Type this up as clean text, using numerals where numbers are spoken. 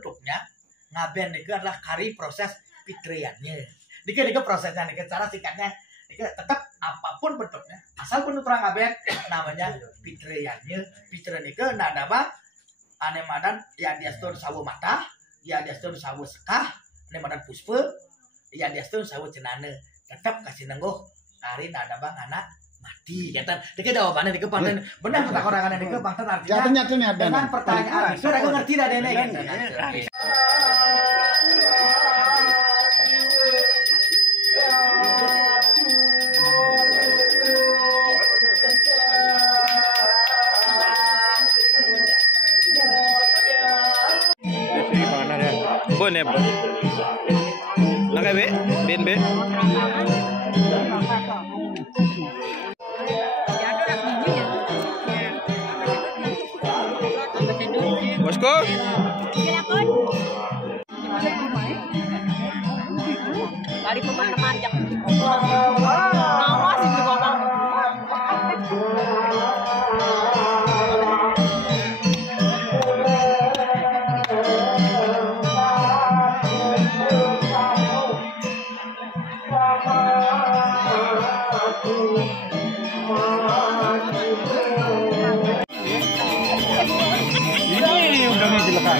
bentuknya ngaben itu adalah kari proses pitriannya. Dika prosesnya cara singkatnya tetap apapun bentuknya asal bentuk terang ngaben namanya pitriannya. Pitrian itu nada apa? Ane madan ya diastur sawo mata, ya diastur sawo sekah, ane madan puspe, ya diastur sawo cenane. Tetap kasih nenggoh kari nada bang anak mati. Kita jawabannya dika panten benar kata korangan dika panten artinya dengan pertanyaan itu aku ngerti dah dene kan. Boleh, Naga be, ben be. Bosku. Dari teman-teman yang ngawas itu ngomong. Ini udah ngejelekan.